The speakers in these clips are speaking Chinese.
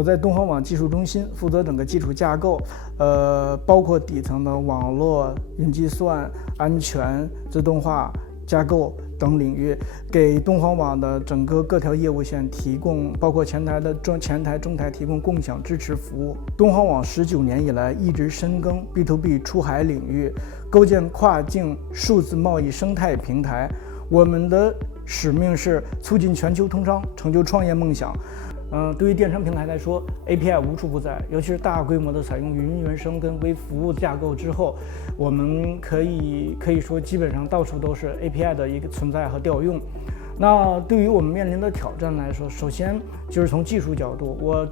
我在东方网技术中心负责整个基础架构，包括底层的网络、云计算、安全、自动化、架构等领域，给东方网的整个各条业务线提供，包括前台、中台提供共享支持服务。东方网19年以来一直深耕 B2B 出海领域，构建跨境数字贸易生态平台。我们的使命是促进全球通商，成就创业梦想。对于电商平台来说 ，API 无处不在，尤其是大规模的采用云原生跟微服务架构之后，我们可以说基本上到处都是 API 的一个存在和调用。那对于我们面临的挑战来说，首先就是从技术角度，我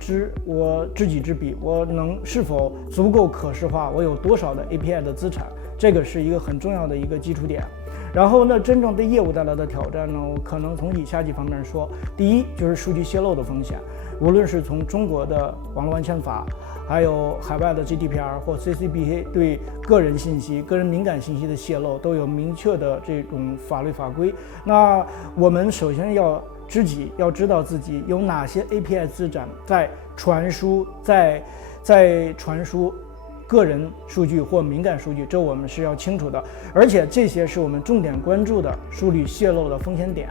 知己知彼，我是否足够可视化，我有多少的 API 的资产，这个是一个很重要的一个基础点。然后呢，真正对业务带来的挑战呢，可能从以下几方面说。第一，就是数据泄露的风险，无论是从中国的网络安全法，还有海外的 GDPR 或 CCPA 对个人信息、个人敏感信息的泄露都有明确的这种法律法规。那我们首先要知己，要知道自己有哪些 API 资产在传输，在传输个人数据或敏感数据，这我们是要清楚的，而且这些是我们重点关注的数据泄露的风险点。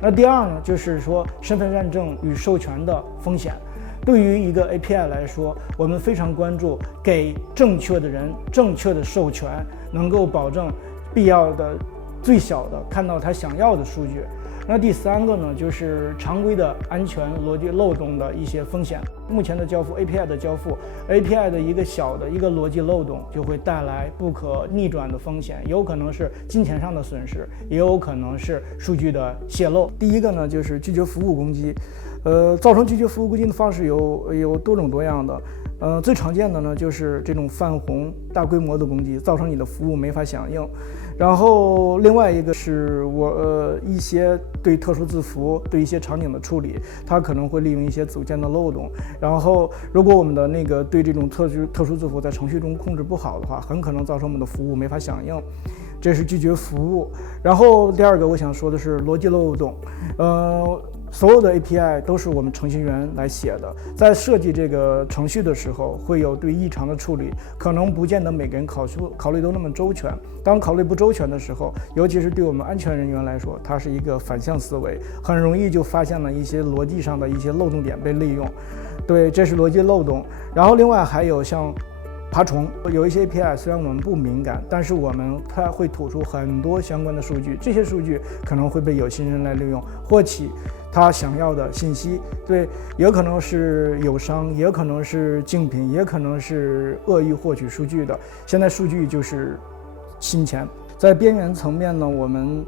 那第二呢，就是说身份认证与授权的风险。对于一个 API 来说，我们非常关注给正确的人正确的授权，能够保证必要的最小的看到他想要的数据。那第三个呢，就是常规的安全逻辑漏洞的一些风险。目前的交付 API 的交付 API 的一个小的一个逻辑漏洞，就会带来不可逆转的风险，有可能是金钱上的损失，也有可能是数据的泄露。第一个呢，就是拒绝服务攻击。造成拒绝服务攻击的方式有多种多样的。最常见的呢，就是这种泛红大规模的攻击，造成你的服务没法响应。然后另外一个是一些对特殊字符对一些场景的处理，它可能会利用一些组件的漏洞。然后如果我们的对这种特殊字符在程序中控制不好的话，很可能造成我们的服务没法响应。这是拒绝服务。然后第二个我想说的是逻辑漏洞。所有的 API 都是我们程序员来写的，在设计这个程序的时候，会有对异常的处理，可能不见得每个人考虑都那么周全。当考虑不周全的时候，尤其是对我们安全人员来说，它是一个反向思维，很容易就发现了一些逻辑上的一些漏洞点被利用。对，这是逻辑漏洞。然后另外还有像爬虫，有一些 API 虽然我们不敏感，但是它会吐出很多相关的数据，这些数据可能会被有心人来利用，获取他想要的信息。对，也可能是友商，也可能是竞品，也可能是恶意获取数据的。现在数据就是金钱。在边缘层面呢，我们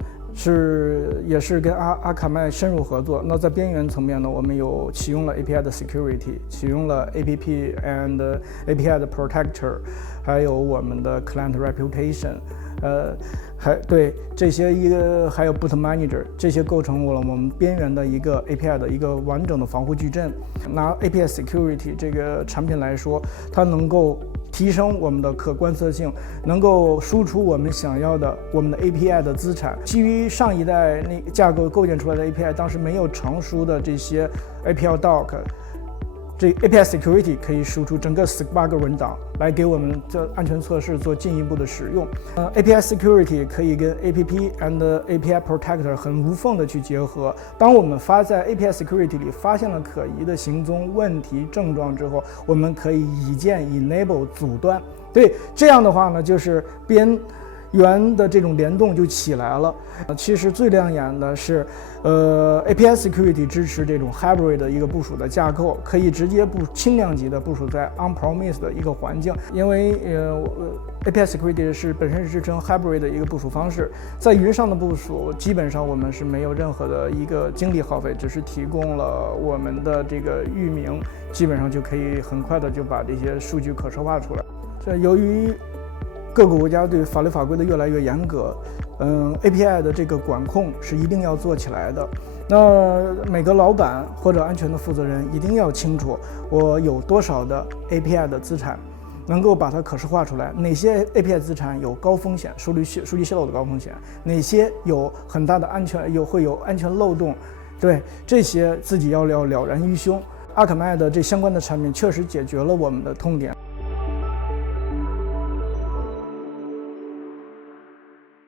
也是跟阿卡麦深入合作。那在边缘层面呢，我们有启用了 API 的 security， 启用了 APP and API 的 protector， 还有我们的 client reputation， 这些还有 boot manager， 这些构成了我们边缘的一个 API 的一个完整的防护矩阵。拿 API security 这个产品来说，它能够提升我们的可观测性，能够输出我们想要的我们的 API 的资产。基于上一代架构构建出来的 API， 当时没有成熟的这些 API doc， 这 API security 可以输出整个 Spark 文档来给我们的安全测试做进一步的使用。API security 可以跟 APP and API protector 很无缝的去结合。当我们在 API security 里发现了可疑的行踪、问题、症状之后，我们可以一键 enable 阻断。对，这样的话呢，就是边缘的这种联动就起来了。其实最亮眼的是API security 支持这种 hybrid 的一个部署的架构，可以直接轻量级的部署在 on-premise 的一个环境。因为API security 本身是支撑 hybrid 的一个部署方式，在云上的部署基本上我们是没有任何的一个精力耗费，只是提供了我们的这个域名，基本上就可以很快的就把这些数据可视化出来。由于各个国家对法律法规的越来越严格，API 的这个管控是一定要做起来的。那每个老板或者安全的负责人一定要清楚，我有多少的 API 的资产，能够把它可视化出来。哪些 API 资产有高风险，数据泄露的高风险？哪些有很大的会有安全漏洞？对，这些自己要了然于胸。阿卡麦的这相关的产品确实解决了我们的痛点。